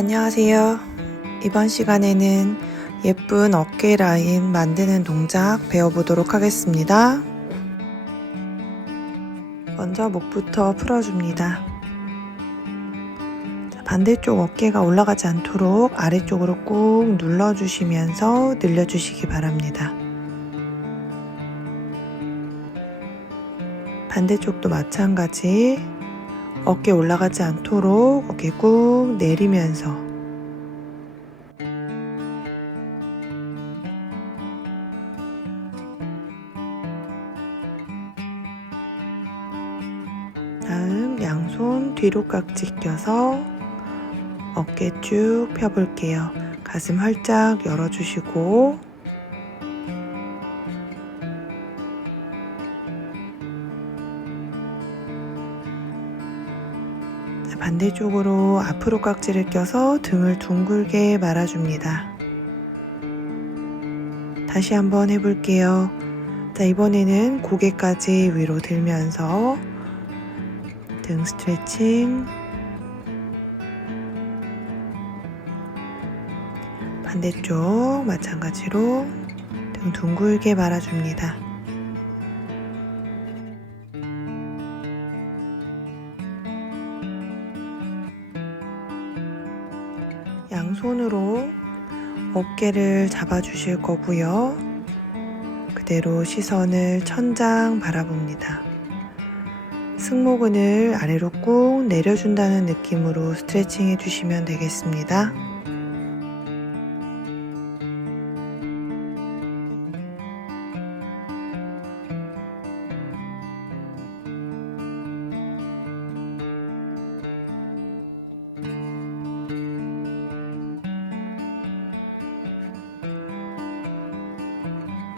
안녕하세요. 이번 시간에는 예쁜 어깨 라인 만드는 동작 배워보도록 하겠습니다. 먼저 목부터 풀어줍니다. 자, 반대쪽 어깨가 올라가지 않도록 아래쪽으로 꾹 눌러주시면서 늘려주시기 바랍니다. 반대쪽도 마찬가지 어깨 올라가지 않도록 어깨 꾹 내리면서 다음 양손 뒤로 깍지 껴서 어깨 쭉 펴볼게요. 가슴 활짝 열어주시고 반대쪽으로 앞으로 깍지를 껴서 등을 둥글게 말아줍니다. 다시 한번 해볼게요. 자, 이번에는 고개까지 위로 들면서 등 스트레칭. 반대쪽 마찬가지로 등 둥글게 말아줍니다. 손으로 어깨를 잡아주실 거고요. 그대로 시선을 천장 바라봅니다. 승모근을 아래로 꾹 내려준다는 느낌으로 스트레칭 해주시면 되겠습니다.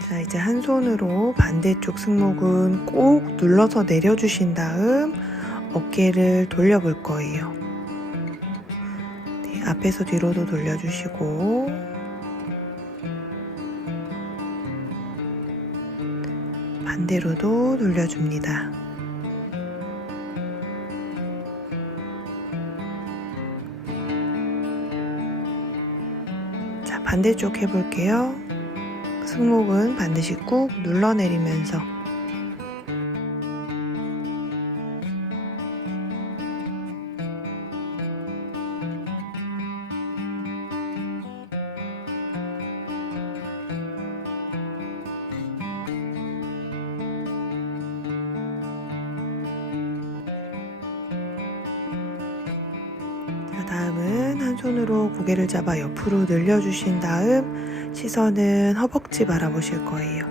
자, 이제 한 손으로 반대쪽 승모근 꼭 눌러서 내려주신 다음 어깨를 돌려볼 거예요. 네, 앞에서 뒤로도 돌려주시고 반대로도 돌려줍니다. 자, 반대쪽 해볼게요. 승목은 반드시 꾹 눌러내리면서. 자, 다음은 한 손으로 고개를 잡아 옆으로 늘려주신 다음 시선은 허벅지 바라보실 거예요.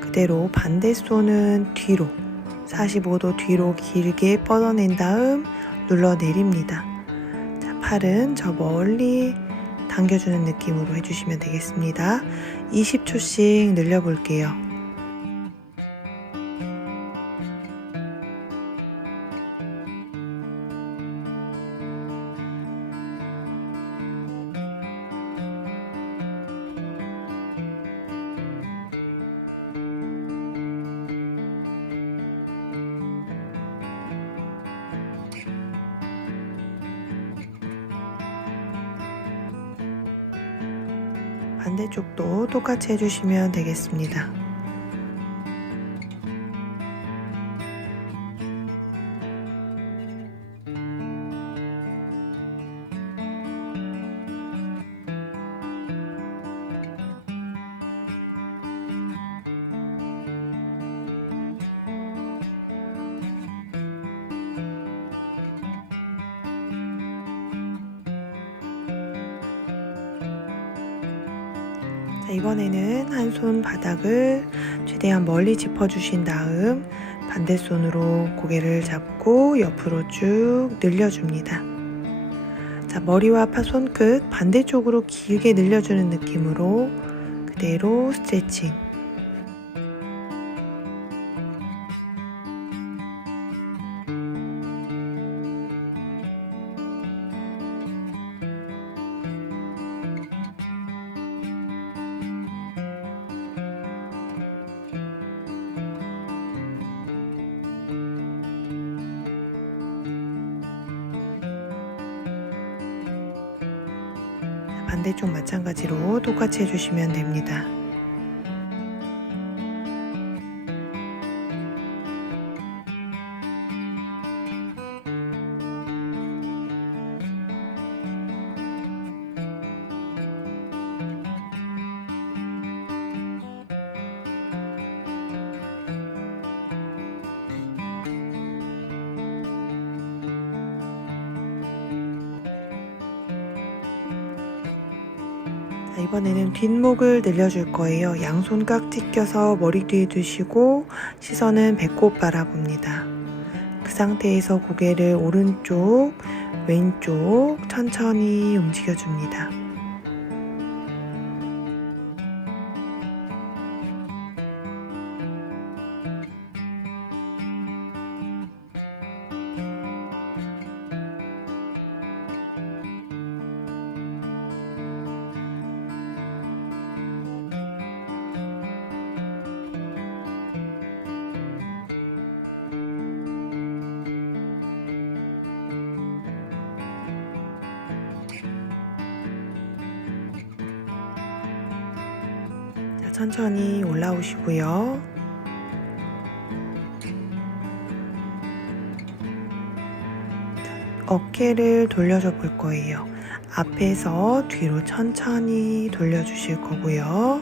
그대로 반대 손은 뒤로 45도 뒤로 길게 뻗어낸 다음 눌러 내립니다. 자, 팔은 저 멀리 당겨주는 느낌으로 해주시면 되겠습니다. 20초씩 늘려볼게요. 반대쪽도 똑같이 해주시면 되겠습니다. 자, 이번에는 한 손 바닥을 최대한 멀리 짚어주신 다음 반대 손으로 고개를 잡고 옆으로 쭉 늘려줍니다. 자, 머리와 파 손끝 반대쪽으로 길게 늘려주는 느낌으로 그대로 스트레칭. 반대쪽 마찬가지로 똑같이 해주시면 됩니다. 자, 이번에는 뒷목을 늘려줄 거예요. 양손 깍지 껴서 머리 뒤에 두시고 시선은 배꼽 바라봅니다. 그 상태에서 고개를 오른쪽, 왼쪽 천천히 움직여줍니다. 천천히 올라오시고요. 자, 어깨를 돌려줘 볼 거예요. 앞에서 뒤로 천천히 돌려주실 거고요.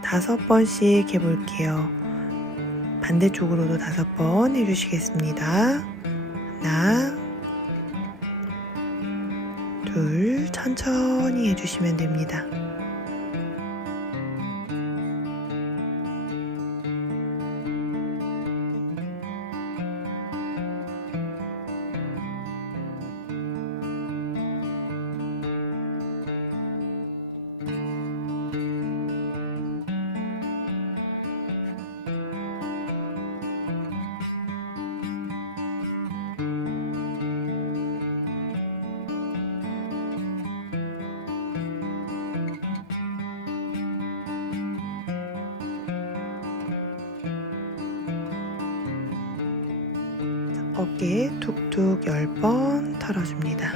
자, 다섯 번씩 해볼게요. 반대쪽으로도 다섯 번 해주시겠습니다. 하나, 둘, 천천히 해주시면 됩니다. 어깨 툭툭 10번 털어줍니다.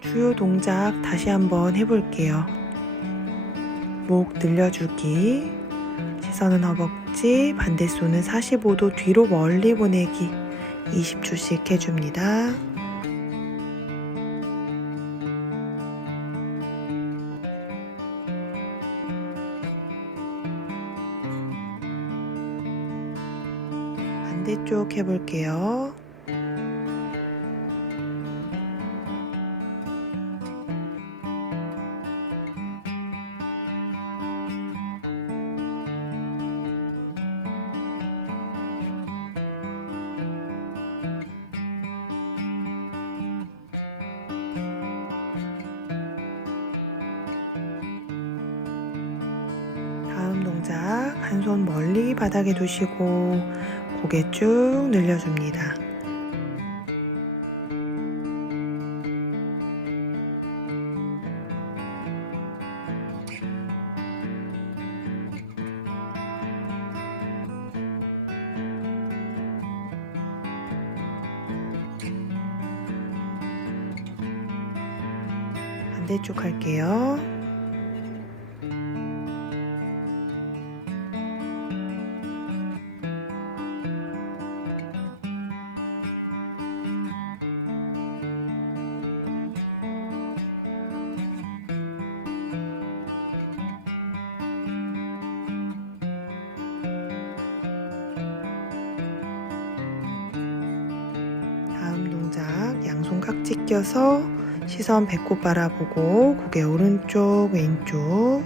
주요 동작 다시 한번 해볼게요. 목 늘려주기, 시선은 허벅지, 반대손은 45도 뒤로 멀리 보내기 20초씩 해줍니다. 반대쪽 해볼게요. 다음 동작 한 손 멀리 바닥에 두시고 고개 쭉 늘려줍니다. 반대쪽 할게요. 껴서 시선 배꼽 바라보고 고개 오른쪽 왼쪽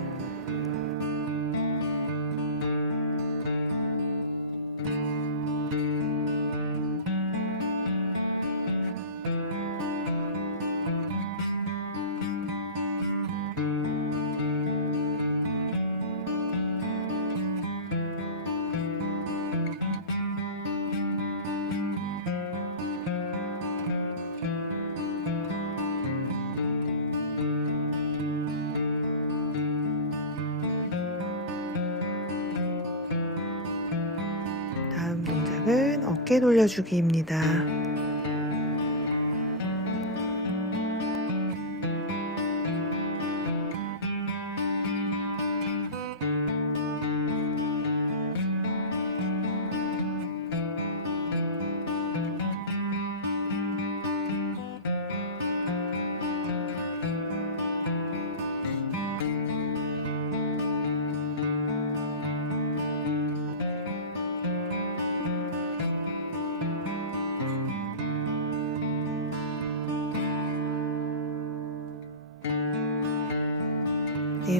어깨 돌려주기입니다.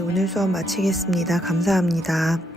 오늘 수업 마치겠습니다. 감사합니다.